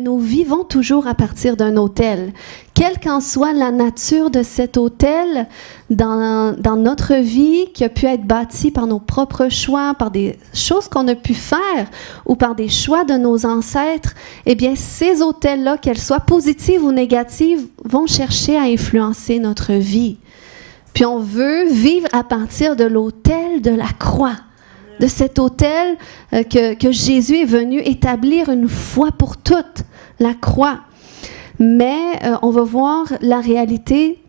Nous vivons toujours à partir d'un autel. Quelle qu'en soit la nature de cet autel dans notre vie, qui a pu être bâti par nos propres choix, par des choses qu'on a pu faire ou par des choix de nos ancêtres, eh bien, ces autels-là, qu'elles soient positives ou négatives, vont chercher à influencer notre vie. Puis on veut vivre à partir de l'autel de la croix, de cet autel que Jésus est venu établir une fois pour toutes, la croix. Mais on va voir la réalité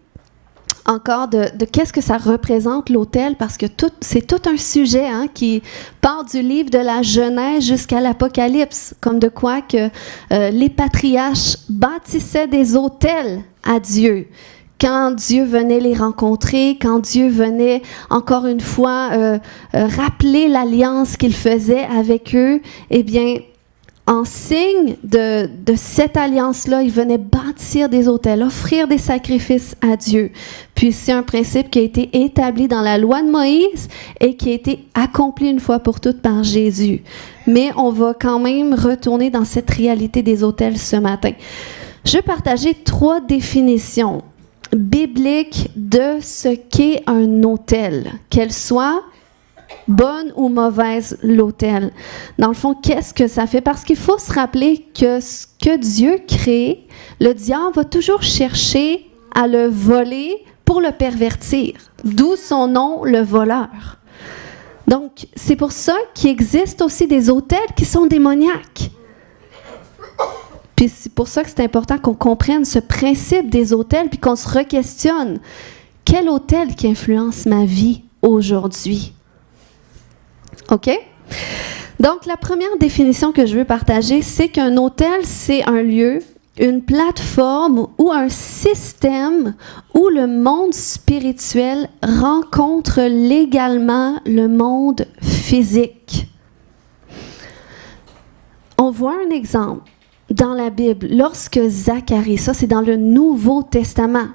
encore de qu'est-ce que ça représente l'autel, parce que c'est tout un sujet qui part du livre de la Genèse jusqu'à l'Apocalypse, comme de quoi que les patriarches bâtissaient des autels à Dieu. Quand Dieu venait les rencontrer, quand Dieu venait encore une fois rappeler l'alliance qu'il faisait avec eux, eh bien, en signe de cette alliance-là, il venait bâtir des autels, offrir des sacrifices à Dieu. Puis c'est un principe qui a été établi dans la loi de Moïse et qui a été accompli une fois pour toutes par Jésus. Mais on va quand même retourner dans cette réalité des autels ce matin. Je vais partager 3 définitions biblique de ce qu'est un autel, qu'elle soit bonne ou mauvaise, l'autel. Dans le fond, qu'est-ce que ça fait? Parce qu'il faut se rappeler que ce que Dieu crée, le diable va toujours chercher à le voler pour le pervertir, d'où son nom, le voleur. Donc, c'est pour ça qu'il existe aussi des autels qui sont démoniaques. Puis c'est pour ça que c'est important qu'on comprenne ce principe des autels, puis qu'on se re-questionne. Quel autel qui influence ma vie aujourd'hui? OK? Donc, la première définition que je veux partager, c'est qu'un autel, c'est un lieu, une plateforme ou un système où le monde spirituel rencontre légalement le monde physique. On voit un exemple dans la Bible, lorsque Zacharie, ça c'est dans le Nouveau Testament,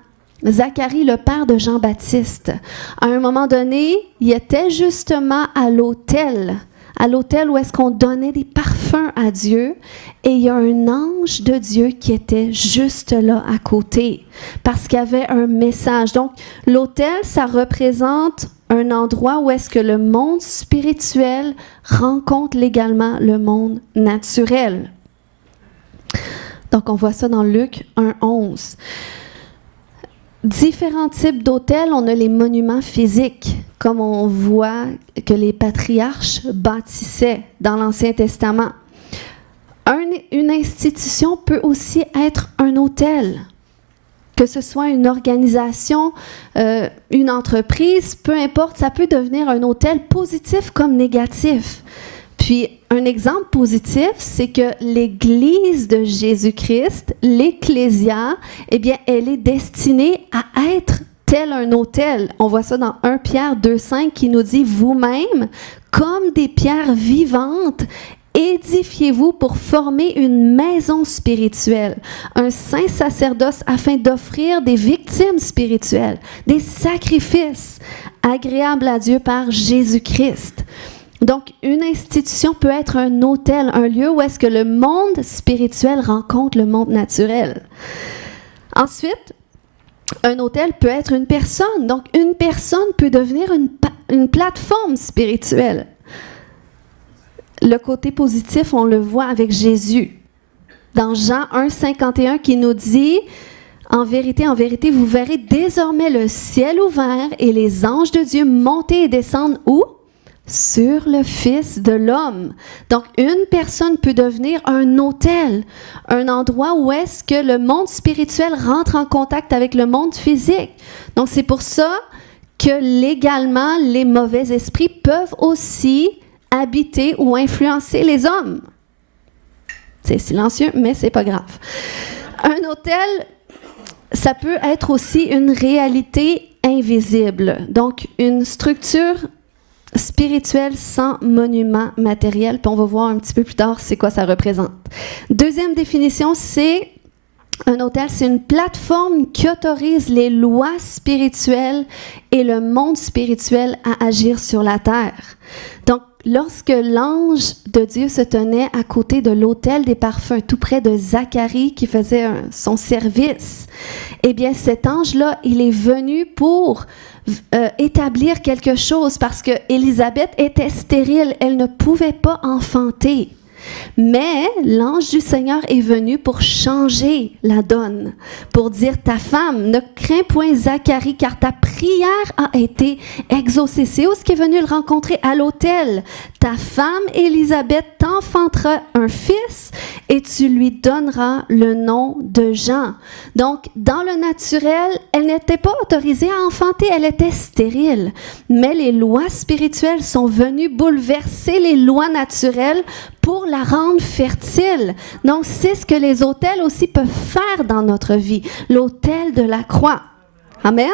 Zacharie, le père de Jean-Baptiste, à un moment donné, il était justement à l'autel où est-ce qu'on donnait des parfums à Dieu, et il y a un ange de Dieu qui était juste là à côté, parce qu'il y avait un message. Donc, l'autel, ça représente un endroit où est-ce que le monde spirituel rencontre légalement le monde naturel. Donc, on voit ça dans Luc 1:11. Différents types d'autels, on a les monuments physiques, comme on voit que les patriarches bâtissaient dans l'Ancien Testament. Une institution peut aussi être un autel, que ce soit une organisation, une entreprise, peu importe, ça peut devenir un autel positif comme négatif. Puis, un exemple positif, c'est que l'Église de Jésus-Christ, l'Ecclésia, eh bien, elle est destinée à être tel un autel. On voit ça dans 1 Pierre 2,5 qui nous dit « Vous-même, comme des pierres vivantes, édifiez-vous pour former une maison spirituelle, un saint sacerdoce afin d'offrir des victimes spirituelles, des sacrifices agréables à Dieu par Jésus-Christ. » Donc, une institution peut être un autel, un lieu où est-ce que le monde spirituel rencontre le monde naturel. Ensuite, un autel peut être une personne. Donc, une personne peut devenir une plateforme spirituelle. Le côté positif, on le voit avec Jésus. Dans Jean 1,51 qui nous dit « En vérité, vous verrez désormais le ciel ouvert et les anges de Dieu monter et descendre où? Sur le Fils de l'homme. » Donc, une personne peut devenir un autel, un endroit où est-ce que le monde spirituel rentre en contact avec le monde physique. Donc, c'est pour ça que légalement, les mauvais esprits peuvent aussi habiter ou influencer les hommes. C'est silencieux, mais c'est pas grave. Un autel, ça peut être aussi une réalité invisible. Donc, une structure spirituelle sans monument matériel. Puis on va voir un petit peu plus tard c'est quoi ça représente. Deuxième définition, c'est un autel, c'est une plateforme qui autorise les lois spirituelles et le monde spirituel à agir sur la terre. Donc, lorsque l'ange de Dieu se tenait à côté de l'autel des parfums, tout près de Zacharie qui faisait son service, eh bien cet ange-là, il est venu pour établir quelque chose parce que Élisabeth était stérile, elle ne pouvait pas enfanter. Mais l'ange du Seigneur est venu pour changer la donne, pour dire ta femme, ne crains point Zacharie, car ta prière a été exaucée. C'est où ce qui est venu le rencontrer? À l'autel. Ta femme Élisabeth t'enfantera un fils et tu lui donneras le nom de Jean. Donc, dans le naturel, elle n'était pas autorisée à enfanter, elle était stérile. Mais les lois spirituelles sont venues bouleverser les lois naturelles pour la rendre fertile. Donc, c'est ce que les autels aussi peuvent faire dans notre vie. L'autel de la croix. Amen.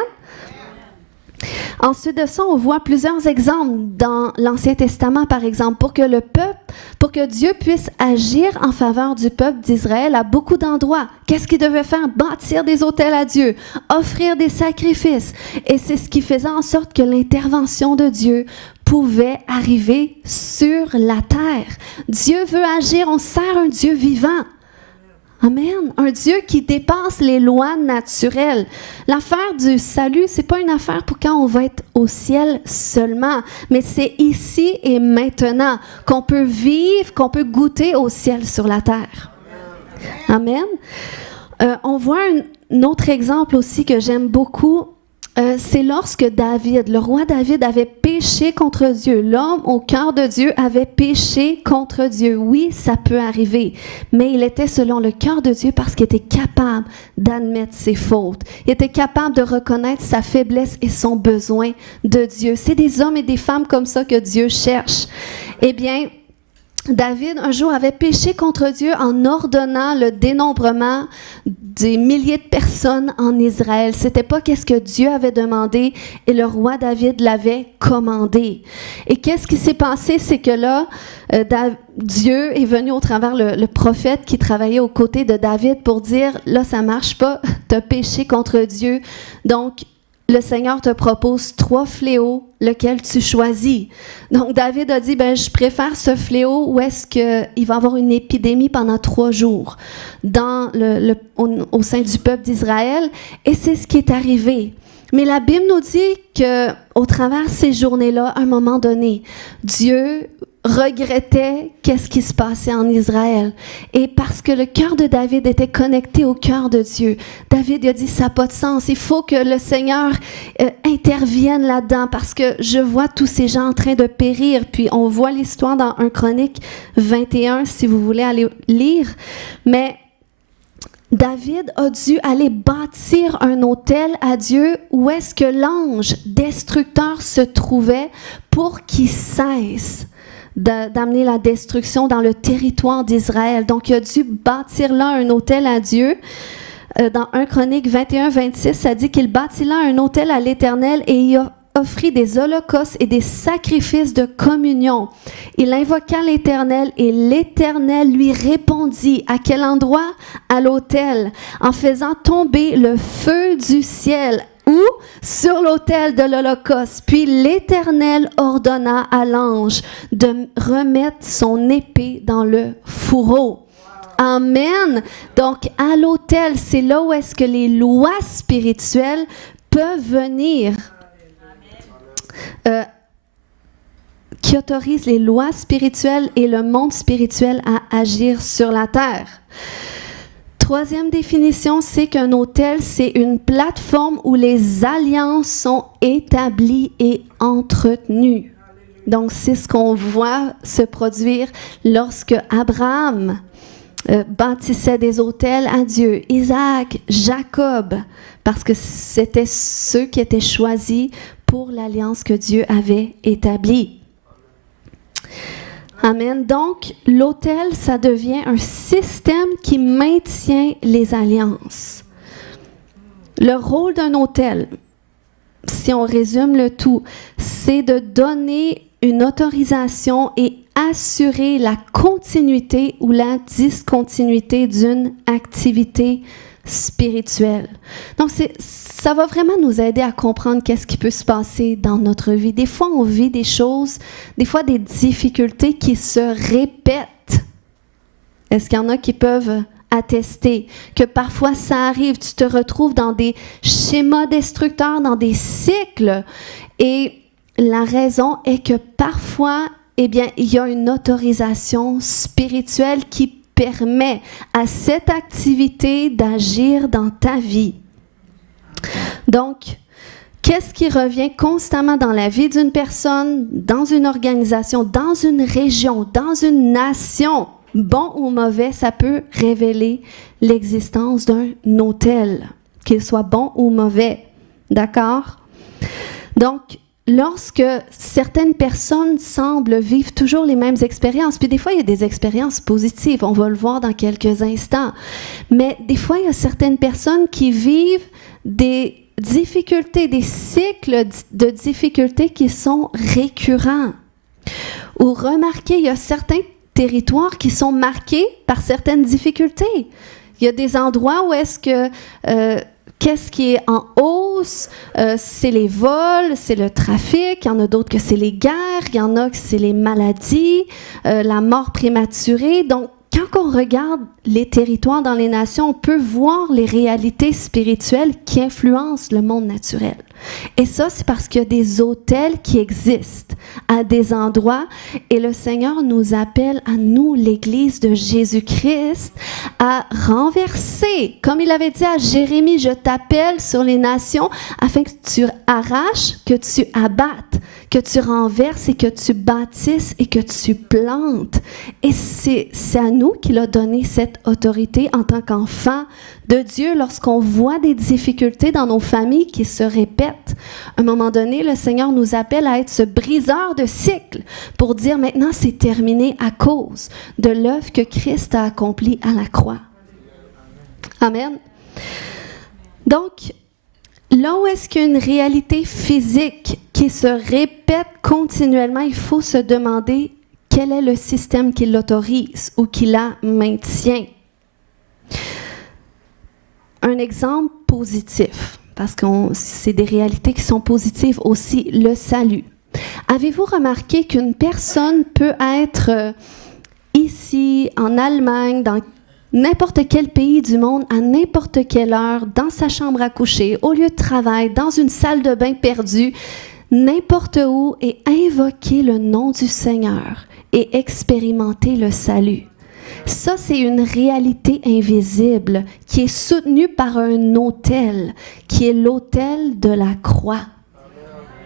Ensuite de ça, on voit plusieurs exemples dans l'Ancien Testament, par exemple, pour que Dieu puisse agir en faveur du peuple d'Israël à beaucoup d'endroits. Qu'est-ce qu'il devait faire? Bâtir des autels à Dieu, offrir des sacrifices. Et c'est ce qui faisait en sorte que l'intervention de Dieu pouvait arriver sur la terre. Dieu veut agir, on sert un Dieu vivant. Amen. Un Dieu qui dépasse les lois naturelles. L'affaire du salut, c'est pas une affaire pour quand on va être au ciel seulement, mais c'est ici et maintenant qu'on peut vivre, qu'on peut goûter au ciel sur la terre. Amen. On voit un autre exemple aussi que j'aime beaucoup. C'est lorsque David, le roi David, avait péché contre Dieu. L'homme au cœur de Dieu avait péché contre Dieu. Oui, ça peut arriver, mais il était selon le cœur de Dieu parce qu'il était capable d'admettre ses fautes. Il était capable de reconnaître sa faiblesse et son besoin de Dieu. C'est des hommes et des femmes comme ça que Dieu cherche. Eh bien, David, un jour, avait péché contre Dieu en ordonnant le dénombrement des milliers de personnes en Israël. C'était pas qu'est-ce que Dieu avait demandé et le roi David l'avait commandé. Et qu'est-ce qui s'est passé? C'est que là, Dieu est venu au travers le prophète qui travaillait aux côtés de David pour dire, là, ça marche pas, t'as péché contre Dieu. Donc, le Seigneur te propose 3 fléaux, lequel tu choisis. Donc, David a dit, je préfère ce fléau où est-ce qu'il va y avoir une épidémie pendant 3 jours au sein du peuple d'Israël. Et c'est ce qui est arrivé. Mais la Bible nous dit qu'au travers de ces journées-là, à un moment donné, Dieu regrettait qu'est-ce qui se passait en Israël. Et parce que le cœur de David était connecté au cœur de Dieu, David a dit, ça n'a pas de sens. Il faut que le Seigneur intervienne là-dedans parce que je vois tous ces gens en train de périr. Puis on voit l'histoire dans 1 Chronique 21, si vous voulez aller lire. Mais David a dû aller bâtir un autel à Dieu où est-ce que l'ange destructeur se trouvait pour qu'il cesse d'amener la destruction dans le territoire d'Israël. Donc, il a dû bâtir là un autel à Dieu. Dans 1 Chronique 21-26, ça dit qu'il bâtit là un autel à l'Éternel et il a offrit des holocaustes et des sacrifices de communion. Il invoqua l'Éternel et l'Éternel lui répondit. À quel endroit? À l'autel, en faisant tomber le feu du ciel. Où? Sur l'autel de l'Holocauste. Puis l'Éternel ordonna à l'ange de remettre son épée dans le fourreau. Amen. Donc, à l'autel, c'est là où est-ce que les lois spirituelles peuvent venir. Qui autorisent les lois spirituelles et le monde spirituel à agir sur la terre. Troisième définition, c'est qu'un autel, c'est une plateforme où les alliances sont établies et entretenues. Donc, c'est ce qu'on voit se produire lorsque Abraham bâtissait des autels à Dieu, Isaac, Jacob, parce que c'était ceux qui étaient choisis pour l'alliance que Dieu avait établie. Amen. Donc, l'autel, ça devient un système qui maintient les alliances. Le rôle d'un autel, si on résume le tout, c'est de donner une autorisation et assurer la continuité ou la discontinuité d'une activité spirituel. Donc, ça va vraiment nous aider à comprendre qu'est-ce qui peut se passer dans notre vie. Des fois, on vit des choses, des fois des difficultés qui se répètent. Est-ce qu'il y en a qui peuvent attester que parfois ça arrive, tu te retrouves dans des schémas destructeurs, dans des cycles, et la raison est que parfois, eh bien, il y a une autorisation spirituelle qui permet à cette activité d'agir dans ta vie. Donc, qu'est-ce qui revient constamment dans la vie d'une personne, dans une organisation, dans une région, dans une nation? Bon ou mauvais, ça peut révéler l'existence d'un autel, qu'il soit bon ou mauvais. D'accord? Donc, lorsque certaines personnes semblent vivre toujours les mêmes expériences, puis des fois, il y a des expériences positives, on va le voir dans quelques instants, mais des fois, il y a certaines personnes qui vivent des difficultés, des cycles de difficultés qui sont récurrents. Ou remarquez, il y a certains territoires qui sont marqués par certaines difficultés. Il y a des endroits où est-ce que qu'est-ce qui est en hausse? C'est les vols, c'est le trafic. Il y en a d'autres que c'est les guerres. Il y en a que c'est les maladies, la mort prématurée. Donc, quand on regarde les territoires dans les nations, on peut voir les réalités spirituelles qui influencent le monde naturel. Et ça, c'est parce qu'il y a des autels qui existent à des endroits et le Seigneur nous appelle à nous, l'Église de Jésus-Christ, à renverser. Comme il avait dit à Jérémie, je t'appelle sur les nations afin que tu arraches, que tu abattes, que tu renverses et que tu bâtisses et que tu plantes. Et c'est à nous qu'il a donné cette autorité en tant qu'enfants de Dieu lorsqu'on voit des difficultés dans nos familles qui se répètent. À un moment donné, le Seigneur nous appelle à être ce briseur de cycles pour dire maintenant c'est terminé à cause de l'œuvre que Christ a accomplie à la croix. Amen. Donc, là où est-ce qu'il y a une réalité physique qui se répète continuellement, il faut se demander quel est le système qui l'autorise ou qui la maintient. Un exemple positif, parce que c'est des réalités qui sont positives aussi, le salut. Avez-vous remarqué qu'une personne peut être ici, en Allemagne, dans n'importe quel pays du monde, à n'importe quelle heure, dans sa chambre à coucher, au lieu de travail, dans une salle de bain perdue, n'importe où, et invoquer le nom du Seigneur et expérimenter le salut? Ça, c'est une réalité invisible qui est soutenue par un autel, qui est l'autel de la croix.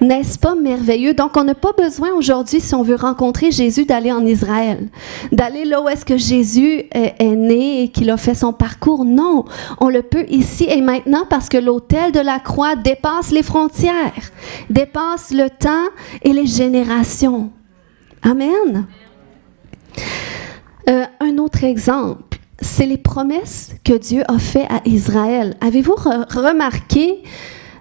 N'est-ce pas merveilleux? Donc, on n'a pas besoin aujourd'hui, si on veut rencontrer Jésus, d'aller en Israël, d'aller là où est-ce que Jésus est né et qu'il a fait son parcours. Non, on le peut ici et maintenant parce que l'autel de la croix dépasse les frontières, dépasse le temps et les générations. Amen. Un autre exemple, c'est les promesses que Dieu a faites à Israël. Avez-vous remarqué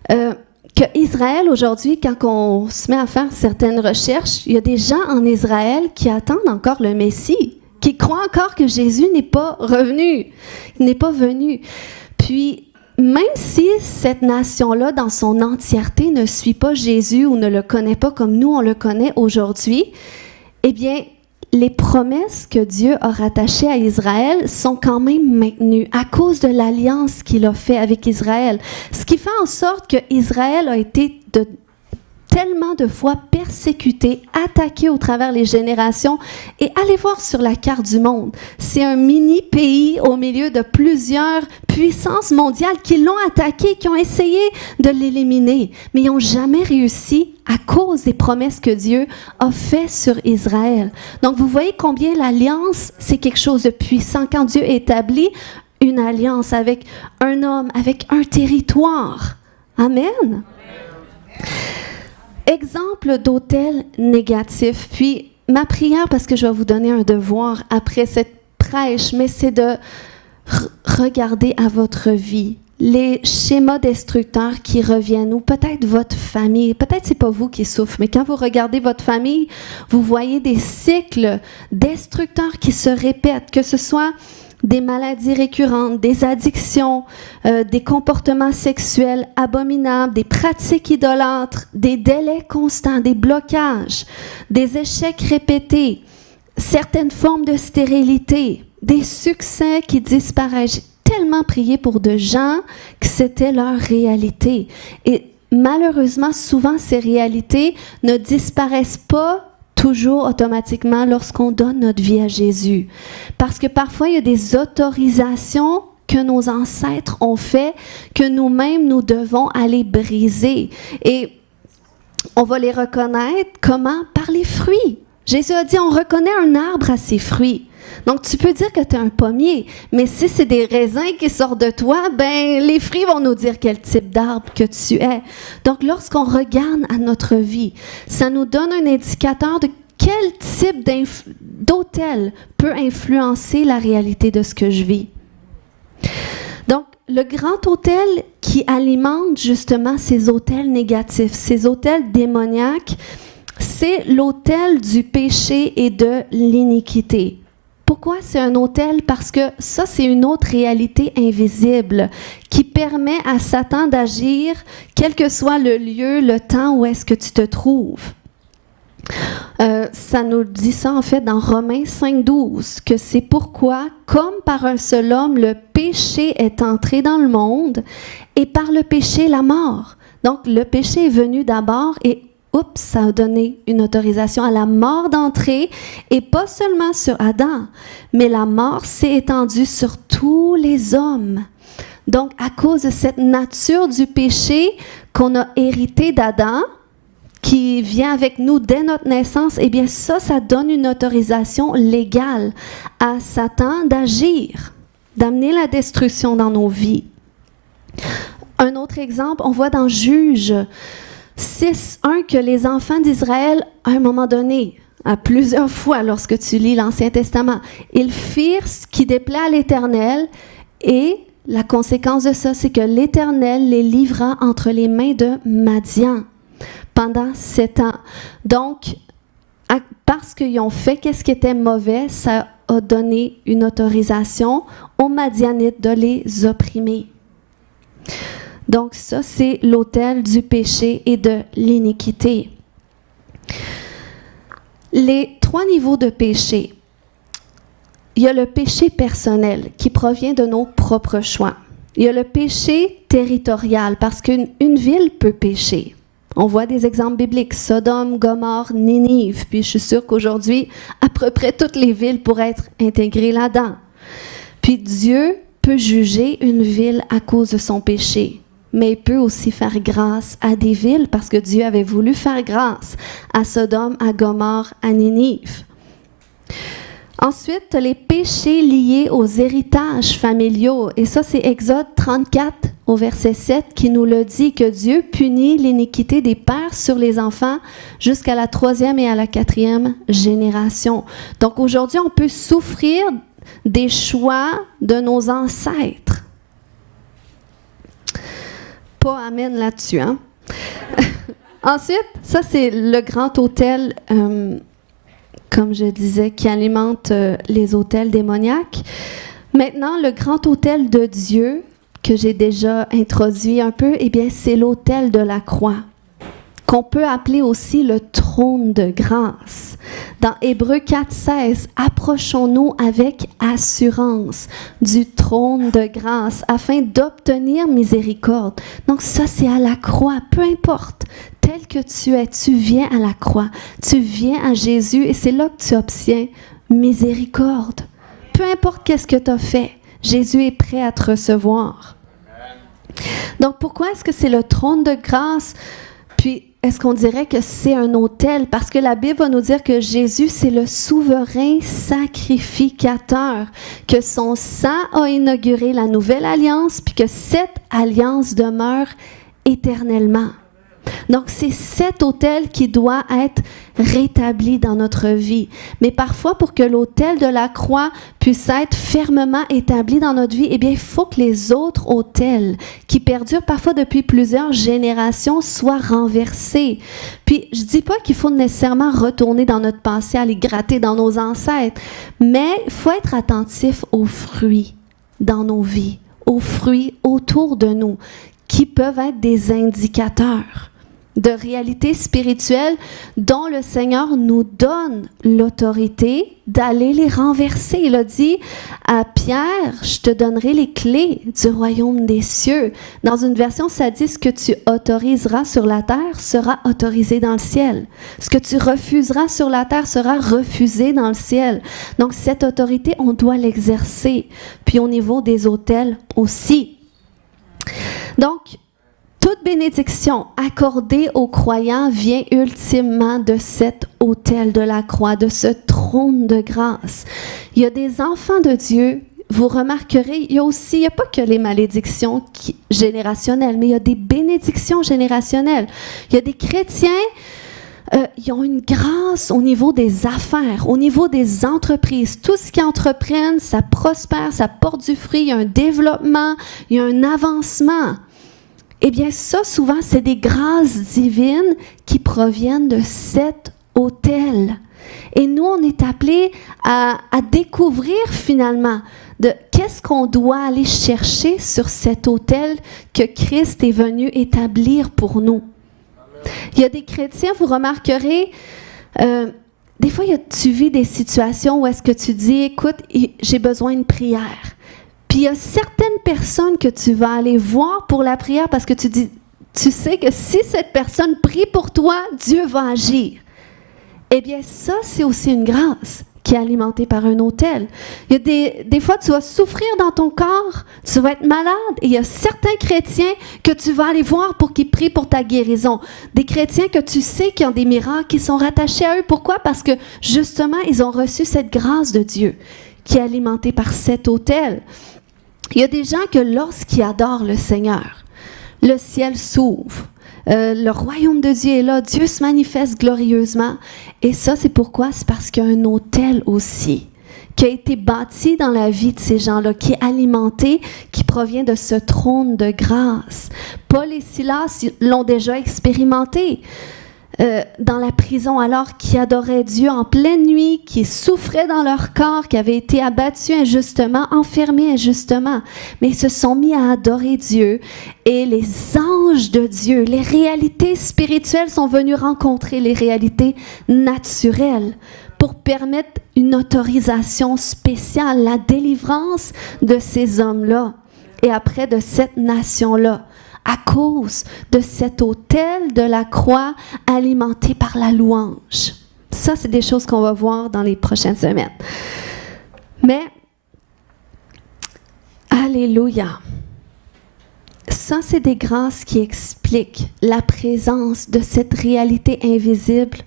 que Israël, aujourd'hui, quand on se met à faire certaines recherches, il y a des gens en Israël qui attendent encore le Messie, qui croient encore que Jésus n'est pas revenu, n'est pas venu. Puis, même si cette nation-là, dans son entièreté, ne suit pas Jésus ou ne le connaît pas comme nous, on le connaît aujourd'hui, eh bien, les promesses que Dieu a rattachées à Israël sont quand même maintenues à cause de l'alliance qu'il a faite avec Israël. Ce qui fait en sorte que Israël a été tellement de fois persécuté, attaqué au travers les générations. Et allez voir sur la carte du monde. C'est un mini-pays au milieu de plusieurs puissances mondiales qui l'ont attaqué, qui ont essayé de l'éliminer. Mais ils n'ont jamais réussi à cause des promesses que Dieu a faites sur Israël. Donc, vous voyez combien l'alliance, c'est quelque chose de puissant. Quand Dieu établit une alliance avec un homme, avec un territoire. Amen. Exemple d'autel négatif. Puis, ma prière, parce que je vais vous donner un devoir après cette prêche, mais c'est de regarder à votre vie les schémas destructeurs qui reviennent, ou peut-être votre famille. Peut-être c'est pas vous qui souffrez, mais quand vous regardez votre famille, vous voyez des cycles destructeurs qui se répètent, que ce soit des maladies récurrentes, des addictions, des comportements sexuels abominables, des pratiques idolâtres, des délais constants, des blocages, des échecs répétés, certaines formes de stérilité, des succès qui disparaissent. J'ai tellement prié pour de gens que c'était leur réalité. Et malheureusement, souvent, ces réalités ne disparaissent pas toujours automatiquement lorsqu'on donne notre vie à Jésus. Parce que parfois, il y a des autorisations que nos ancêtres ont fait, que nous-mêmes, nous devons aller briser. Et on va les reconnaître comment? Par les fruits. Jésus a dit, on reconnaît un arbre à ses fruits. Donc, tu peux dire que tu es un pommier, mais si c'est des raisins qui sortent de toi, ben les fruits vont nous dire quel type d'arbre que tu es. Donc, lorsqu'on regarde à notre vie, ça nous donne un indicateur de quel type d'autel peut influencer la réalité de ce que je vis. Donc, le grand autel qui alimente justement ces autels négatifs, ces autels démoniaques, c'est l'autel du péché et de l'iniquité. Pourquoi c'est un autel? Parce que ça, c'est une autre réalité invisible qui permet à Satan d'agir, quel que soit le lieu, le temps où est-ce que tu te trouves. Ça nous dit ça, en fait, dans Romains 5,12, que c'est pourquoi, comme par un seul homme, le péché est entré dans le monde, et par le péché, la mort. Donc, le péché est venu d'abord, et oups, ça a donné une autorisation à la mort d'entrer, et pas seulement sur Adam, mais la mort s'est étendue sur tous les hommes. Donc, à cause de cette nature du péché qu'on a hérité d'Adam, qui vient avec nous dès notre naissance, eh bien ça donne une autorisation légale à Satan d'agir, d'amener la destruction dans nos vies. Un autre exemple, on voit dans Juges 6:1 que les enfants d'Israël, à un moment donné, à plusieurs fois lorsque tu lis l'Ancien Testament, ils firent ce qui déplaît à l'Éternel, et la conséquence de ça, c'est que l'Éternel les livra entre les mains de Madian pendant 7 ans. Donc, parce qu'ils ont fait ce qui était mauvais, ça a donné une autorisation aux Madianites de les opprimer. Donc ça, c'est l'autel du péché et de l'iniquité. Les 3 niveaux de péché. Il y a le péché personnel qui provient de nos propres choix. Il y a le péché territorial parce qu'une ville peut pécher. On voit des exemples bibliques, Sodome, Gomorrhe, Ninive, puis je suis sûre qu'aujourd'hui, à peu près toutes les villes pourraient être intégrées là-dedans. Puis Dieu peut juger une ville à cause de son péché, mais il peut aussi faire grâce à des villes parce que Dieu avait voulu faire grâce à Sodome, à Gomorrhe, à Ninive. Ensuite, les péchés liés aux héritages familiaux. Et ça, c'est Exode 34 au verset 7 qui nous le dit, que Dieu punit l'iniquité des pères sur les enfants jusqu'à la 3e et à la 4e génération. Donc aujourd'hui, on peut souffrir des choix de nos ancêtres. Pas amen là-dessus, hein? Ensuite, ça, c'est le grand autel comme je disais, qui alimente les autels démoniaques. Maintenant, le grand autel de Dieu, que j'ai déjà introduit un peu, eh bien, c'est l'autel de la croix, qu'on peut appeler aussi le trône de grâce. Dans Hébreux 4:16, approchons-nous avec assurance du trône de grâce afin d'obtenir miséricorde. Donc ça, c'est à la croix, peu importe. Tel que tu es, tu viens à la croix, tu viens à Jésus et c'est là que tu obtiens miséricorde. Peu importe qu'est-ce que tu as fait, Jésus est prêt à te recevoir. Donc pourquoi est-ce que c'est le trône de grâce? Puis est-ce qu'on dirait que c'est un autel? Parce que la Bible va nous dire que Jésus, c'est le souverain sacrificateur, que son sang a inauguré la nouvelle alliance, puis que cette alliance demeure éternellement. Donc, c'est cet autel qui doit être rétabli dans notre vie. Mais parfois, pour que l'autel de la croix puisse être fermement établi dans notre vie, eh bien, il faut que les autres autels qui perdurent parfois depuis plusieurs générations soient renversés. Puis, je ne dis pas qu'il faut nécessairement retourner dans notre passé, aller gratter dans nos ancêtres, mais il faut être attentif aux fruits dans nos vies, aux fruits autour de nous, qui peuvent être des indicateurs de réalité spirituelle dont le Seigneur nous donne l'autorité d'aller les renverser. Il a dit à Pierre, « Je te donnerai les clés du royaume des cieux. » Dans une version, ça dit « Ce que tu autoriseras sur la terre sera autorisé dans le ciel. Ce que tu refuseras sur la terre sera refusé dans le ciel. » Donc, cette autorité, on doit l'exercer. Puis au niveau des autels aussi. Donc, toute bénédiction accordée aux croyants vient ultimement de cet autel de la croix, de ce trône de grâce. Il y a des enfants de Dieu, vous remarquerez, il n'y a pas que les malédictions générationnelles, mais il y a des bénédictions générationnelles. Il y a des chrétiens, ils ont une grâce au niveau des affaires, au niveau des entreprises. Tout ce qu'ils entreprennent, ça prospère, ça porte du fruit, il y a un développement, il y a un avancement. Eh bien, ça, souvent, c'est des grâces divines qui proviennent de cet autel. Et nous, on est appelés à découvrir finalement de qu'est-ce qu'on doit aller chercher sur cet autel que Christ est venu établir pour nous. Il y a des chrétiens, vous remarquerez, des fois, tu vis des situations où est-ce que tu dis, écoute, j'ai besoin de prière. Puis il y a certaines personnes que tu vas aller voir pour la prière parce que tu sais que si cette personne prie pour toi, Dieu va agir. Eh bien, ça, c'est aussi une grâce qui est alimentée par un autel. Il y a des fois, tu vas souffrir dans ton corps, tu vas être malade, et il y a certains chrétiens que tu vas aller voir pour qu'ils prient pour ta guérison. Des chrétiens que tu sais qui ont des miracles, qui sont rattachés à eux. Pourquoi? Parce que, justement, ils ont reçu cette grâce de Dieu qui est alimentée par cet autel. Il y a des gens que lorsqu'ils adorent le Seigneur, le ciel s'ouvre, le royaume de Dieu est là, Dieu se manifeste glorieusement. Et ça, c'est pourquoi? C'est parce qu'il y a un autel aussi qui a été bâti dans la vie de ces gens-là, qui est alimenté, qui provient de ce trône de grâce. Paul et Silas l'ont déjà expérimenté. Dans la prison, alors qui adoraient Dieu en pleine nuit, qui souffraient dans leur corps, qui avaient été abattus injustement, enfermés injustement. Mais ils se sont mis à adorer Dieu et les anges de Dieu, les réalités spirituelles sont venus rencontrer les réalités naturelles pour permettre une autorisation spéciale, la délivrance de ces hommes-là et après de cette nation-là. À cause de cet autel de la croix alimenté par la louange. Ça, c'est des choses qu'on va voir dans les prochaines semaines. Mais, alléluia. Ça, c'est des grâces qui expliquent la présence de cette réalité invisible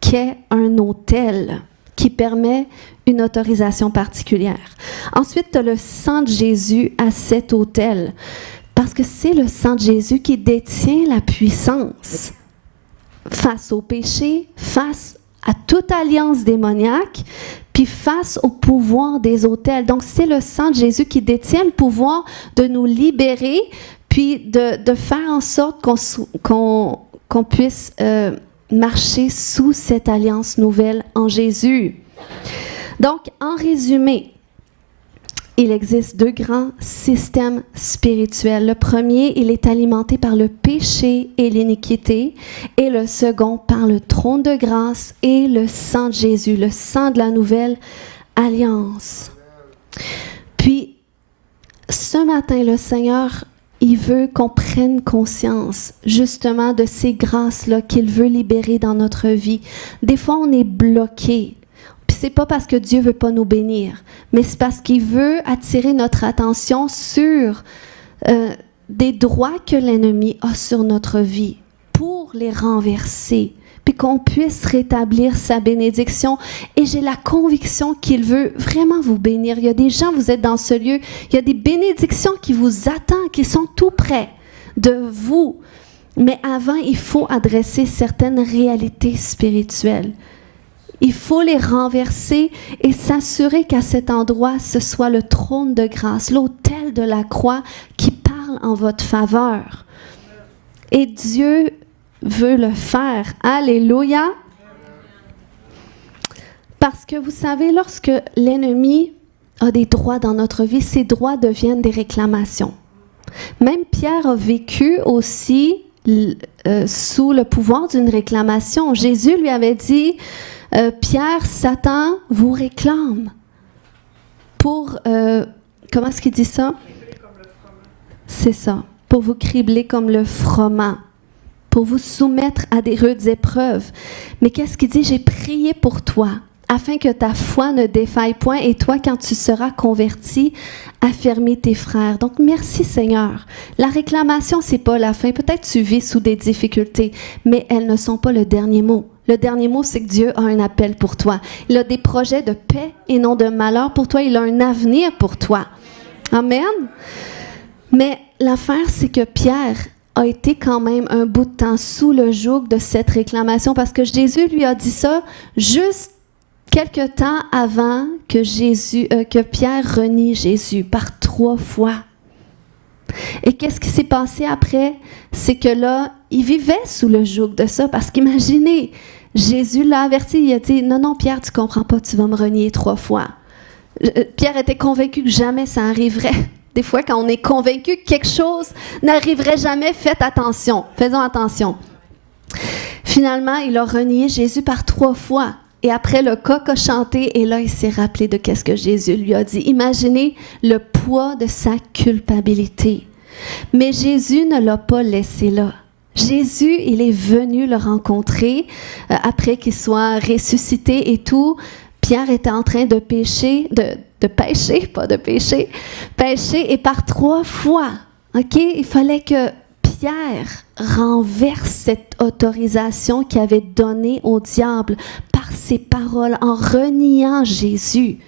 qu'est un autel qui permet une autorisation particulière. Ensuite, tu as le sang de Jésus à cet autel. Parce que c'est le sang de Jésus qui détient la puissance face au péché, face à toute alliance démoniaque, puis face au pouvoir des autels. Donc, c'est le sang de Jésus qui détient le pouvoir de nous libérer, puis de faire en sorte qu'on puisse marcher sous cette alliance nouvelle en Jésus. Donc, en résumé, il existe deux grands systèmes spirituels. Le premier, il est alimenté par le péché et l'iniquité, et le second par le trône de grâce et le sang de Jésus, le sang de la nouvelle alliance. Puis, ce matin, le Seigneur, il veut qu'on prenne conscience justement de ces grâces-là qu'il veut libérer dans notre vie. Des fois, on est bloqué. Puis c'est pas parce que Dieu veut pas nous bénir, mais c'est parce qu'il veut attirer notre attention sur des droits que l'ennemi a sur notre vie pour les renverser, puis qu'on puisse rétablir sa bénédiction. Et j'ai la conviction qu'il veut vraiment vous bénir. Il y a des gens, vous êtes dans ce lieu, il y a des bénédictions qui vous attendent, qui sont tout près de vous Mais avant, il faut adresser certaines réalités spirituelles. Il faut les renverser et s'assurer qu'à cet endroit, ce soit le trône de grâce, l'autel de la croix qui parle en votre faveur. Et Dieu veut le faire. Alléluia! Parce que vous savez, lorsque l'ennemi a des droits dans notre vie, ces droits deviennent des réclamations. Même Pierre a vécu aussi sous le pouvoir d'une réclamation. Jésus lui avait dit, Pierre, Satan vous réclame pour, comment est-ce qu'il dit ça? C'est ça, pour vous cribler comme le froment, pour vous soumettre à des rudes épreuves. Mais qu'est-ce qu'il dit? J'ai prié pour toi, afin que ta foi ne défaille point, et toi, quand tu seras converti, affermis tes frères. Donc, merci Seigneur. La réclamation, c'est pas la fin. Peut-être tu vis sous des difficultés, mais elles ne sont pas le dernier mot. Le dernier mot, c'est que Dieu a un appel pour toi. Il a des projets de paix et non de malheur pour toi. Il a un avenir pour toi. Amen. Mais l'affaire, c'est que Pierre a été quand même un bout de temps sous le joug de cette réclamation, parce que Jésus lui a dit ça juste quelque temps avant que Pierre renie Jésus par 3 fois. Et qu'est-ce qui s'est passé après? C'est que là, il vivait sous le joug de ça, parce qu'imaginez, Jésus l'a averti, il a dit, non, Pierre, tu comprends pas, tu vas me renier 3 fois. Pierre était convaincu que jamais ça arriverait. Des fois, quand on est convaincu que quelque chose n'arriverait jamais, faites attention, faisons attention. Finalement, il a renié Jésus par 3 fois. Et après, le coq a chanté, et là, il s'est rappelé de qu'est-ce que Jésus lui a dit. Imaginez le poids de sa culpabilité. Mais Jésus ne l'a pas laissé là. Jésus, il est venu le rencontrer après qu'il soit ressuscité et tout. Pierre était en train de pécher, pécher, et par 3 fois, OK, il fallait que Pierre renverse cette autorisation qu'il avait donnée au diable par ses paroles, en reniant Jésus.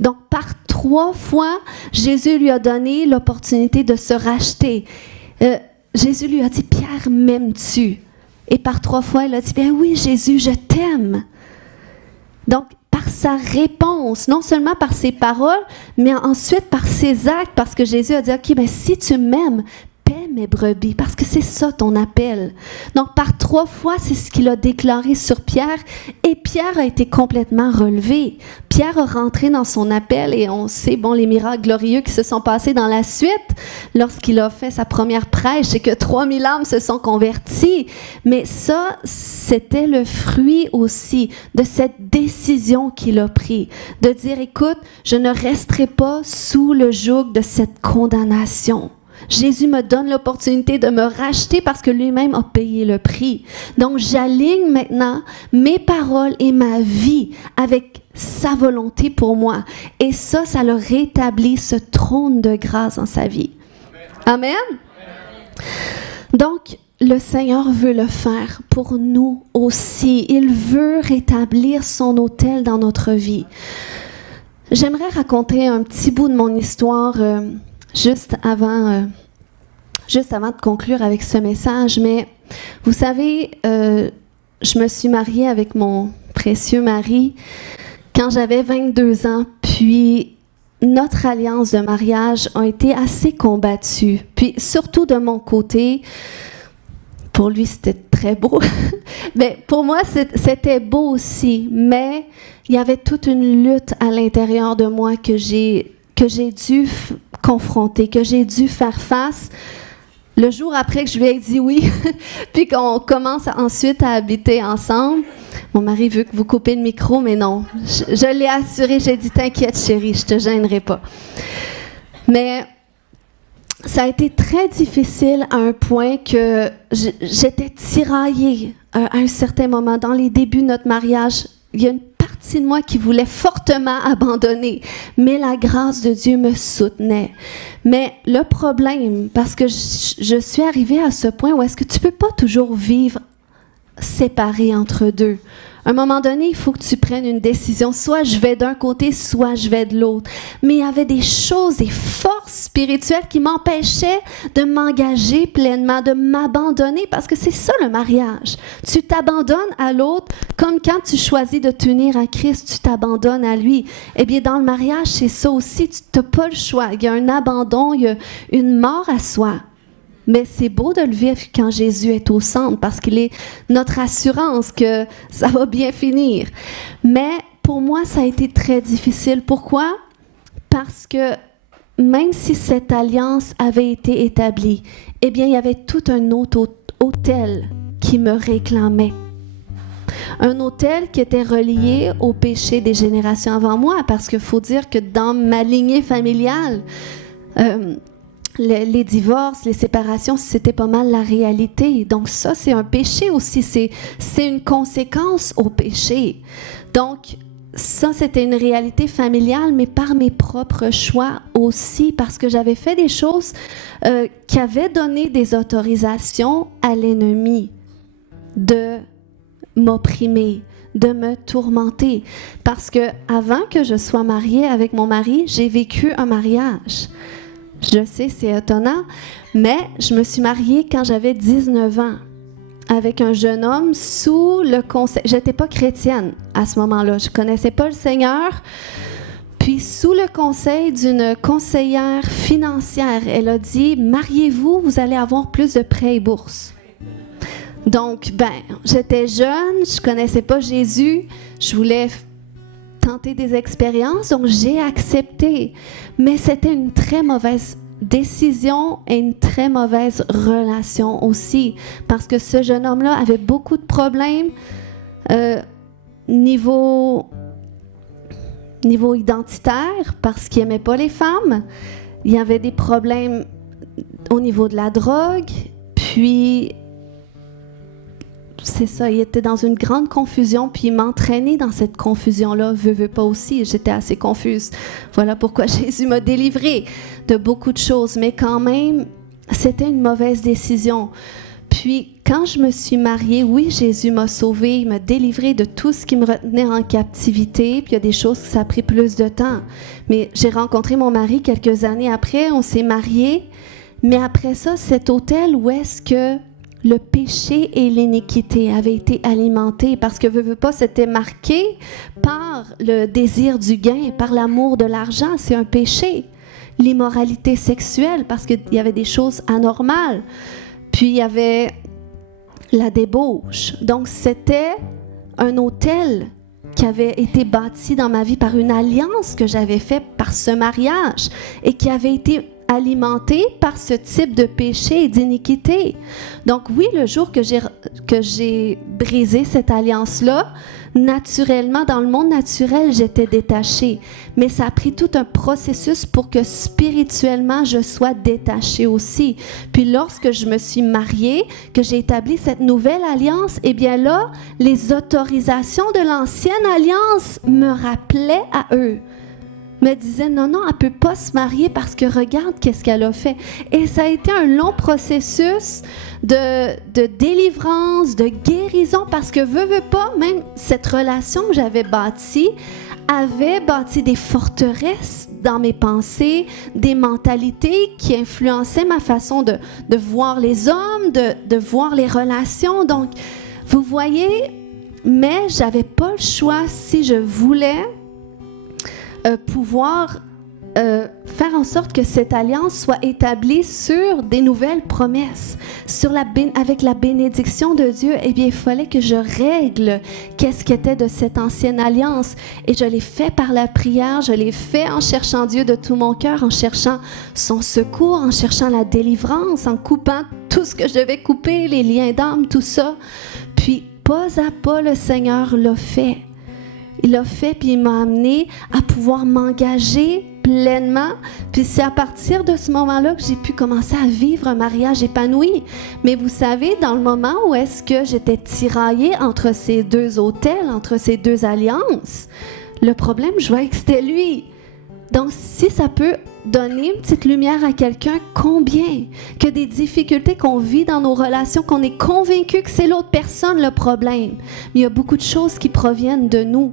Donc, par 3 fois, Jésus lui a donné l'opportunité de se racheter. Jésus lui a dit, Pierre, m'aimes-tu? Et par 3 fois, il a dit, bien oui, Jésus, je t'aime. Donc, par sa réponse, non seulement par ses paroles, mais ensuite par ses actes, parce que Jésus a dit, OK, bien, si tu m'aimes, paie mes brebis, parce que c'est ça ton appel. Donc, par 3 fois, c'est ce qu'il a déclaré sur Pierre, et Pierre a été complètement relevé. Pierre a rentré dans son appel, et on sait, les miracles glorieux qui se sont passés dans la suite, lorsqu'il a fait sa première prêche, c'est que 3000 âmes se sont converties. Mais ça, c'était le fruit aussi de cette décision qu'il a prise, de dire, écoute, je ne resterai pas sous le joug de cette condamnation. Jésus me donne l'opportunité de me racheter parce que lui-même a payé le prix. Donc, j'aligne maintenant mes paroles et ma vie avec sa volonté pour moi. Et ça le rétablit ce trône de grâce dans sa vie. Amen. Donc, le Seigneur veut le faire pour nous aussi. Il veut rétablir son autel dans notre vie. J'aimerais raconter un petit bout de mon histoire juste avant de conclure avec ce message. Mais vous savez, je me suis mariée avec mon précieux mari quand j'avais 22 ans. Puis, notre alliance de mariage a été assez combattue. Puis, surtout de mon côté, pour lui, c'était très beau. Mais pour moi, c'était beau aussi. Mais il y avait toute une lutte à l'intérieur de moi que j'ai dû confronter, que j'ai dû faire face. Le jour après que je lui ai dit oui, puis qu'on commence ensuite à habiter ensemble, mon mari veut que vous coupez le micro, mais non. Je l'ai assuré, j'ai dit, t'inquiète chérie, je te gênerai pas. Mais ça a été très difficile à un point que j'étais tiraillée à un certain moment. Dans les débuts de notre mariage, il y a une partie de moi qui voulait fortement abandonner, mais la grâce de Dieu me soutenait. Mais le problème, parce que je suis arrivée à ce point où est-ce que tu peux pas toujours vivre séparé entre deux. À un moment donné, il faut que tu prennes une décision. Soit je vais d'un côté, soit je vais de l'autre. Mais il y avait des choses, des forces spirituelles qui m'empêchaient de m'engager pleinement, de m'abandonner, parce que c'est ça le mariage. Tu t'abandonnes à l'autre comme quand tu choisis de tenir à Christ, tu t'abandonnes à lui. Eh bien, dans le mariage, c'est ça aussi. Tu n'as pas le choix. Il y a un abandon, il y a une mort à soi. Mais c'est beau de le vivre quand Jésus est au centre parce qu'il est notre assurance que ça va bien finir. Mais pour moi, ça a été très difficile. Pourquoi? Parce que même si cette alliance avait été établie, eh bien, il y avait tout un autre autel qui me réclamait. Un autel qui était relié au péché des générations avant moi, parce qu'il faut dire que dans ma lignée familiale, les divorces, les séparations, c'était pas mal la réalité. Donc ça, c'est un péché aussi. C'est une conséquence au péché. Donc ça, c'était une réalité familiale, mais par mes propres choix aussi, parce que j'avais fait des choses qui avaient donné des autorisations à l'ennemi de m'opprimer, de me tourmenter. Parce que avant que je sois mariée avec mon mari, j'ai vécu un mariage. Je sais, c'est étonnant, mais je me suis mariée quand j'avais 19 ans avec un jeune homme sous le conseil. Je n'étais pas chrétienne à ce moment-là. Je ne connaissais pas le Seigneur. Puis, sous le conseil d'une conseillère financière, elle a dit « Mariez-vous, vous allez avoir plus de prêts et bourses. » Donc, j'étais jeune, je ne connaissais pas Jésus, je voulais tenter des expériences, donc j'ai accepté. Mais c'était une très mauvaise décision et une très mauvaise relation aussi, parce que ce jeune homme-là avait beaucoup de problèmes niveau identitaire, parce qu'il n'aimait pas les femmes. Il y avait des problèmes au niveau de la drogue, puis c'est ça, il était dans une grande confusion, puis il m'entraînait dans cette confusion-là, veux pas aussi, j'étais assez confuse. Voilà pourquoi Jésus m'a délivrée de beaucoup de choses, mais quand même, c'était une mauvaise décision. Puis, quand je me suis mariée, oui, Jésus m'a sauvée, il m'a délivrée de tout ce qui me retenait en captivité, puis il y a des choses que ça a pris plus de temps. Mais j'ai rencontré mon mari quelques années après, on s'est mariés, mais après ça, cet autel où est-ce que le péché et l'iniquité avaient été alimentés, parce que veux pas, c'était marqué par le désir du gain, par l'amour de l'argent, c'est un péché. L'immoralité sexuelle, parce qu'il y avait des choses anormales. Puis il y avait la débauche. Donc c'était un autel qui avait été bâti dans ma vie par une alliance que j'avais faite par ce mariage et qui avait été alimenté par ce type de péché et d'iniquité. Donc oui, le jour que j'ai brisé cette alliance-là, naturellement, dans le monde naturel, j'étais détachée. Mais ça a pris tout un processus pour que spirituellement, je sois détachée aussi. Puis lorsque je me suis mariée, que j'ai établi cette nouvelle alliance, eh bien là, les autorisations de l'ancienne alliance me rappelaient à eux. Me disait non, elle ne peut pas se marier parce que regarde qu'est-ce qu'elle a fait. Et ça a été un long processus de délivrance, de guérison, parce que veux pas, même cette relation que j'avais bâtie avait bâti des forteresses dans mes pensées, des mentalités qui influençaient ma façon de voir les hommes, de voir les relations. Donc, vous voyez, mais j'avais pas le choix si je voulais pouvoir faire en sorte que cette alliance soit établie sur des nouvelles promesses, avec la bénédiction de Dieu. Eh bien, il fallait que je règle qu'est-ce qu'était de cette ancienne alliance. Et je l'ai fait par la prière, je l'ai fait en cherchant Dieu de tout mon cœur, en cherchant son secours, en cherchant la délivrance, en coupant tout ce que je devais couper, les liens d'âme, tout ça. Puis, pas à pas, le Seigneur l'a fait. Il l'a fait, puis il m'a amené à pouvoir m'engager pleinement. Puis c'est à partir de ce moment-là que j'ai pu commencer à vivre un mariage épanoui. Mais vous savez, dans le moment où est-ce que j'étais tiraillée entre ces deux autels, entre ces deux alliances, le problème, je voyais que c'était lui. Donc, si ça peut donner une petite lumière à quelqu'un, combien que des difficultés qu'on vit dans nos relations, qu'on est convaincu que c'est l'autre personne le problème. Mais il y a beaucoup de choses qui proviennent de nous.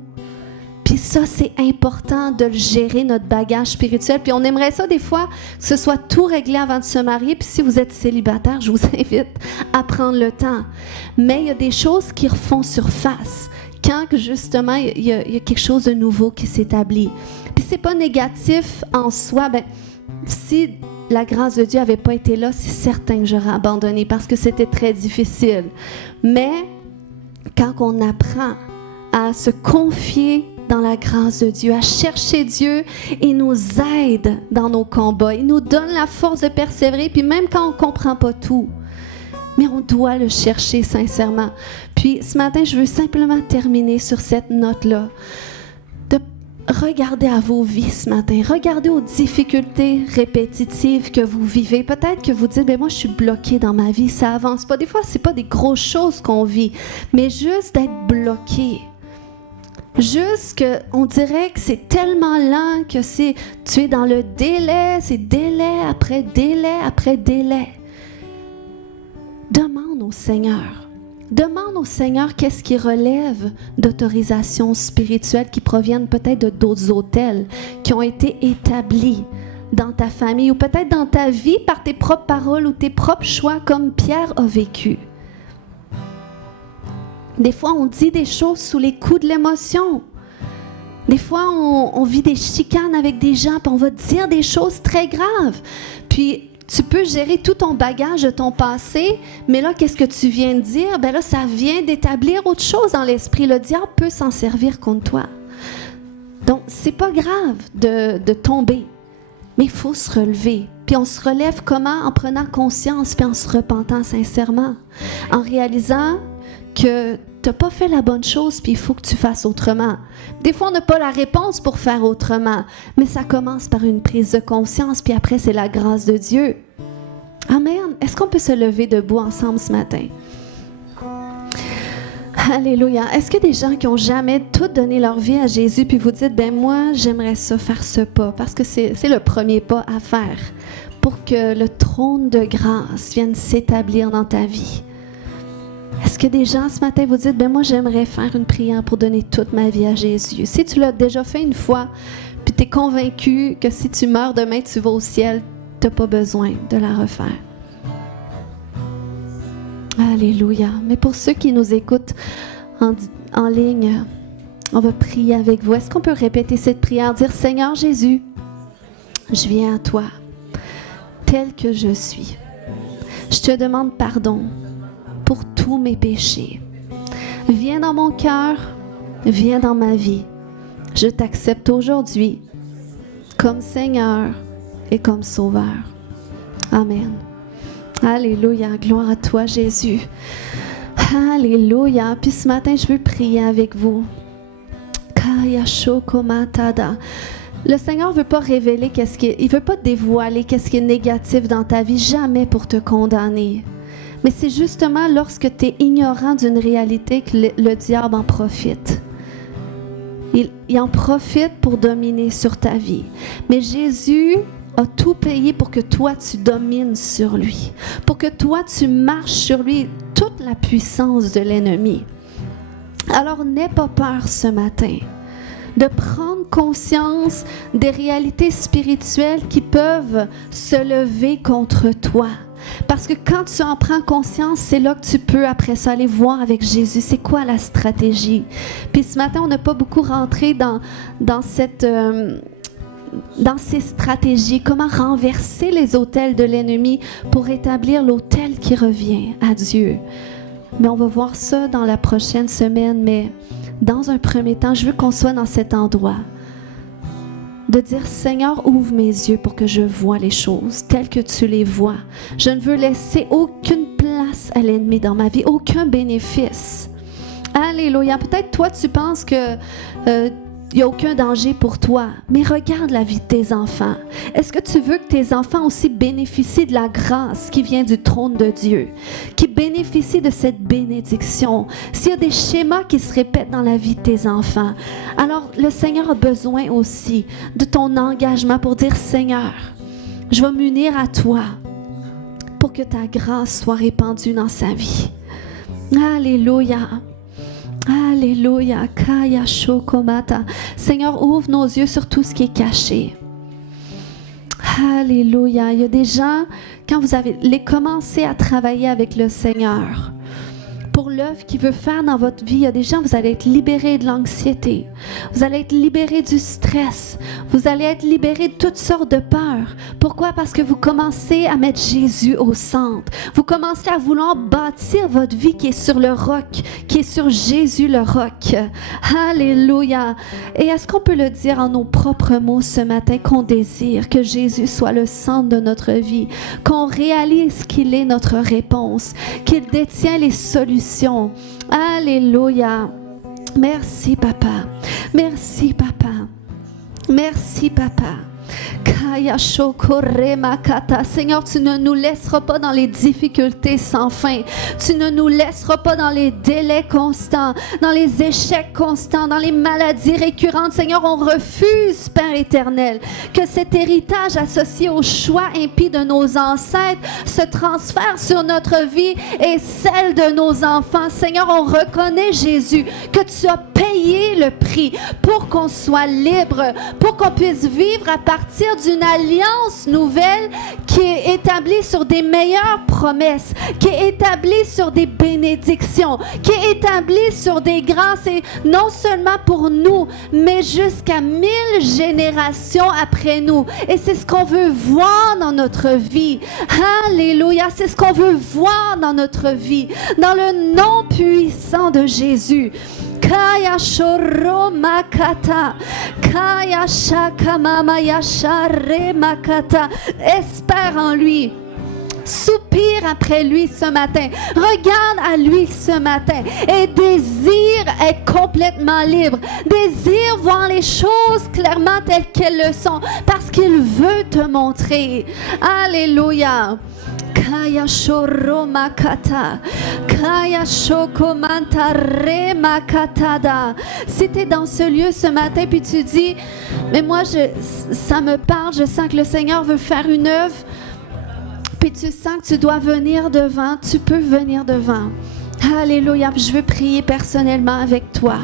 Puis ça, c'est important de le gérer, notre bagage spirituel. Puis on aimerait ça des fois, que ce soit tout réglé avant de se marier. Puis si vous êtes célibataire, je vous invite à prendre le temps. Mais il y a des choses qui refont surface quand justement il y a quelque chose de nouveau qui s'établit. Puis c'est pas négatif en soi. Ben, si la grâce de Dieu n'avait pas été là, c'est certain que j'aurais abandonné parce que c'était très difficile. Mais quand on apprend à se confier dans la grâce de Dieu, à chercher Dieu, il nous aide dans nos combats. Il nous donne la force de persévérer, puis même quand on ne comprend pas tout, mais on doit le chercher sincèrement. Puis ce matin, je veux simplement terminer sur cette note-là, de regarder à vos vies ce matin, regardez aux difficultés répétitives que vous vivez. Peut-être que vous dites, ben moi je suis bloqué dans ma vie, ça avance pas. Des fois, c'est pas des grosses choses qu'on vit, mais juste d'être bloqué. Juste qu'on dirait que c'est tellement lent que tu es dans le délai, c'est délai après délai après délai. Demande au Seigneur. Demande au Seigneur qu'est-ce qui relève d'autorisations spirituelles qui proviennent peut-être de d'autres autels qui ont été établis dans ta famille ou peut-être dans ta vie par tes propres paroles ou tes propres choix comme Pierre a vécu. Des fois, on dit des choses sous les coups de l'émotion. Des fois, on vit des chicanes avec des gens, puis on va dire des choses très graves. Puis, tu peux gérer tout ton bagage de ton passé, mais là, qu'est-ce que tu viens de dire? Ben là, ça vient d'établir autre chose dans l'esprit. Le diable peut s'en servir contre toi. Donc, c'est pas grave de tomber, mais il faut se relever. Puis on se relève comment? En prenant conscience, puis en se repentant sincèrement. En réalisant que tu n'as pas fait la bonne chose, puis il faut que tu fasses autrement. Des fois, on n'a pas la réponse pour faire autrement, mais ça commence par une prise de conscience, puis après, c'est la grâce de Dieu. Amen. Est-ce qu'on peut se lever debout ensemble ce matin? Alléluia. Est-ce qu'il y a des gens qui n'ont jamais tout donné leur vie à Jésus, puis vous dites, ben moi, j'aimerais ça faire ce pas, parce que c'est le premier pas à faire pour que le trône de grâce vienne s'établir dans ta vie? Est-ce que des gens ce matin vous dites, ben moi j'aimerais faire une prière pour donner toute ma vie à Jésus. Si tu l'as déjà fait une fois, puis tu es convaincu que si tu meurs demain, tu vas au ciel, tu n'as pas besoin de la refaire. Alléluia. Mais pour ceux qui nous écoutent en ligne, on va prier avec vous. Est-ce qu'on peut répéter cette prière, dire, Seigneur Jésus, je viens à toi, tel que je suis. Je te demande pardon pour tous mes péchés. Viens dans mon cœur, viens dans ma vie. Je t'accepte aujourd'hui comme Seigneur et comme Sauveur. Amen. Alléluia, gloire à toi Jésus. Alléluia. Puis ce matin, je veux prier avec vous. Le Seigneur ne veut pas révéler il ne veut pas dévoiler qu'est-ce qui est négatif dans ta vie, jamais pour te condamner. Mais c'est justement lorsque tu es ignorant d'une réalité que le diable en profite. Il en profite pour dominer sur ta vie. Mais Jésus a tout payé pour que toi, tu domines sur lui. Pour que toi, tu marches sur lui, toute la puissance de l'ennemi. Alors, n'aie pas peur ce matin de prendre conscience des réalités spirituelles qui peuvent se lever contre toi. Parce que quand tu en prends conscience, c'est là que tu peux après ça aller voir avec Jésus, c'est quoi la stratégie. Puis ce matin, on n'a pas beaucoup rentré dans ces stratégies, comment renverser les autels de l'ennemi pour établir l'autel qui revient à Dieu. Mais on va voir ça dans la prochaine semaine, mais dans un premier temps, je veux qu'on soit dans cet endroit de dire, Seigneur, ouvre mes yeux pour que je vois les choses telles que tu les vois. Je ne veux laisser aucune place à l'ennemi dans ma vie, aucun bénéfice. Alléluia. Peut-être toi, tu penses que il n'y a aucun danger pour toi. Mais regarde la vie de tes enfants. Est-ce que tu veux que tes enfants aussi bénéficient de la grâce qui vient du trône de Dieu, qui bénéficient de cette bénédiction? S'il y a des schémas qui se répètent dans la vie de tes enfants, alors le Seigneur a besoin aussi de ton engagement pour dire, Seigneur, je vais m'unir à toi pour que ta grâce soit répandue dans sa vie. Alléluia. Alléluia. Kaya shokomata. Seigneur, ouvre nos yeux sur tout ce qui est caché. Alléluia. Il y a des gens, quand vous avez commencé à travailler avec le Seigneur, pour l'œuvre qu'il veut faire dans votre vie, il y a des gens, vous allez être libérés de l'anxiété. Vous allez être libérés du stress. Vous allez être libérés de toutes sortes de peurs. Pourquoi? Parce que vous commencez à mettre Jésus au centre. Vous commencez à vouloir bâtir votre vie qui est sur le roc, qui est sur Jésus le roc. Alléluia. Et est-ce qu'on peut le dire en nos propres mots ce matin, qu'on désire que Jésus soit le centre de notre vie, qu'on réalise qu'il est notre réponse, qu'il détient les solutions. Alléluia. Merci, Papa. Merci, Papa. Merci, Papa. Seigneur, tu ne nous laisseras pas dans les difficultés sans fin. Tu ne nous laisseras pas dans les délais constants, dans les échecs constants, dans les maladies récurrentes. Seigneur, on refuse, Père éternel, que cet héritage associé au choix impie de nos ancêtres se transfère sur notre vie et celle de nos enfants. Seigneur, on reconnaît, Jésus, que tu as payé le prix pour qu'on soit libre, pour qu'on puisse vivre à partir d'une alliance nouvelle qui est établie sur des meilleures promesses, qui est établie sur des bénédictions, qui est établie sur des grâces, et non seulement pour nous, mais jusqu'à 1000 générations après nous. Et c'est ce qu'on veut voir dans notre vie. Alléluia, c'est ce qu'on veut voir dans notre vie, dans le nom puissant de Jésus. Kaya shoro makata, kaya shakamama yashare makata. Espère en lui. Soupire après lui ce matin. Regarde à lui ce matin et désire être complètement libre. Désire voir les choses clairement telles qu'elles le sont parce qu'il veut te montrer. Alléluia. Kaya shoro makata, kaya shokomanta re makatada. Si tu es dans ce lieu ce matin puis tu dis, mais moi ça me parle, je sens que le Seigneur veut faire une œuvre, puis tu sens que tu dois venir devant, tu peux venir devant. Alléluia, je veux prier personnellement avec toi.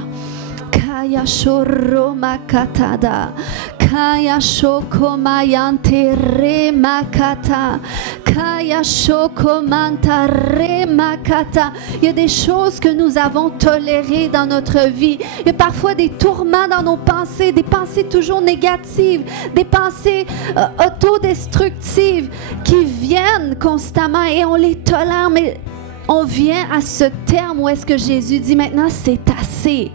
Kaya shoro makatada, kaya shoko mayante re makata, kaya shoko manta re makata. Il y a des choses que nous avons tolérées dans notre vie. Il y a parfois des tourments dans nos pensées, des pensées toujours négatives, des pensées autodestructives qui viennent constamment et on les tolère, mais on vient à ce terme où est-ce que Jésus dit maintenant c'est assez.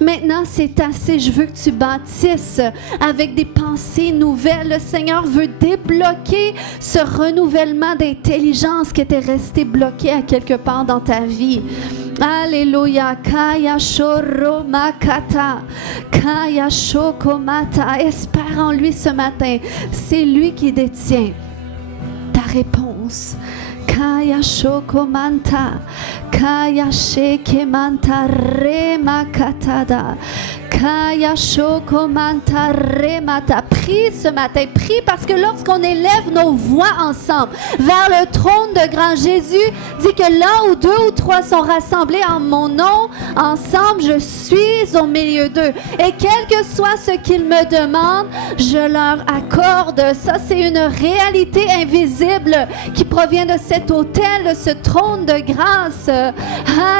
Maintenant c'est assez. Je veux que tu bâtisses avec des pensées nouvelles. Le Seigneur veut débloquer ce renouvellement d'intelligence qui était resté bloqué à quelque part dans ta vie. Alléluia. Kaya shoro makata, kaya shokomata. Espère en lui ce matin. C'est lui qui détient ta réponse. Kaya shokomanta, kaya shekemanta remakatada, kaya shokomanta remata. Prie ce matin, prie parce que lorsqu'on élève nos voix ensemble vers le trône de grand Jésus, dit que là où 2 ou 3 sont rassemblés en mon nom, ensemble je suis au milieu d'eux. Et quel que soit ce qu'ils me demandent, je leur accorde. Ça, c'est une réalité invisible qui provient de cet autel, de ce trône de grâce.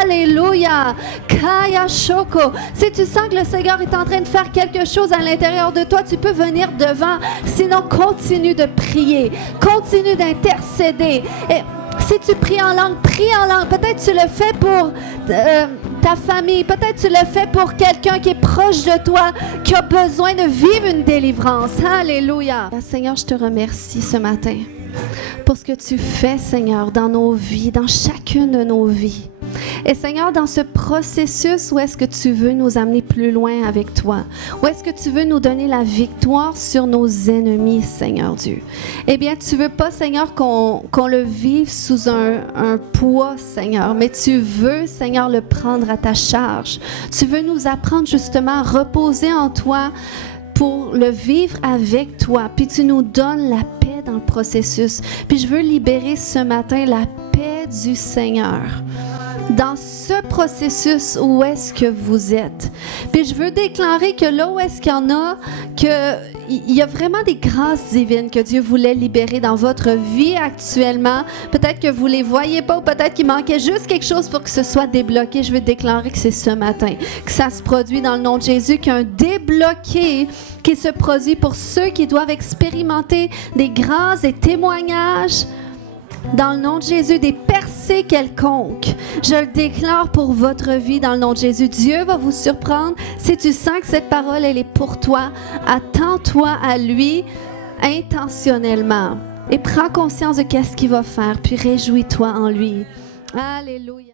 Alléluia. Kaya shoko. Si tu sens que le Seigneur est en train de faire quelque chose à l'intérieur de toi, tu peux venir devant. Sinon, continue de prier. Continue d'intercéder. Et si tu pries en langue, prie en langue. Peut-être tu le fais pour ta famille. Peut-être tu le fais pour quelqu'un qui est proche de toi, qui a besoin de vivre une délivrance. Alléluia. Seigneur, je te remercie ce matin pour ce que tu fais, Seigneur, dans nos vies, dans chacune de nos vies. Et Seigneur, dans ce processus, où est-ce que tu veux nous amener plus loin avec toi? Où est-ce que tu veux nous donner la victoire sur nos ennemis, Seigneur Dieu? Eh bien, tu veux pas, Seigneur, qu'on le vive sous un poids, Seigneur, mais tu veux, Seigneur, le prendre à ta charge. Tu veux nous apprendre justement à reposer en toi pour le vivre avec toi. Puis tu nous donnes la paix dans le processus. Puis je veux libérer ce matin la paix du Seigneur dans ce processus où est-ce que vous êtes. Puis je veux déclarer que là où est-ce qu'il y en a, qu'il y a vraiment des grâces divines que Dieu voulait libérer dans votre vie actuellement. Peut-être que vous ne les voyez pas ou peut-être qu'il manquait juste quelque chose pour que ce soit débloqué. Je veux déclarer que c'est ce matin, que ça se produit dans le nom de Jésus, qu'il y a un débloqué qui se produit pour ceux qui doivent expérimenter des grâces et témoignages. Dans le nom de Jésus, des percées quelconques, je le déclare pour votre vie dans le nom de Jésus. Dieu va vous surprendre. Si tu sens que cette parole, elle est pour toi, attends-toi à lui intentionnellement et prends conscience de qu'est-ce qu'il va faire, puis réjouis-toi en lui. Alléluia.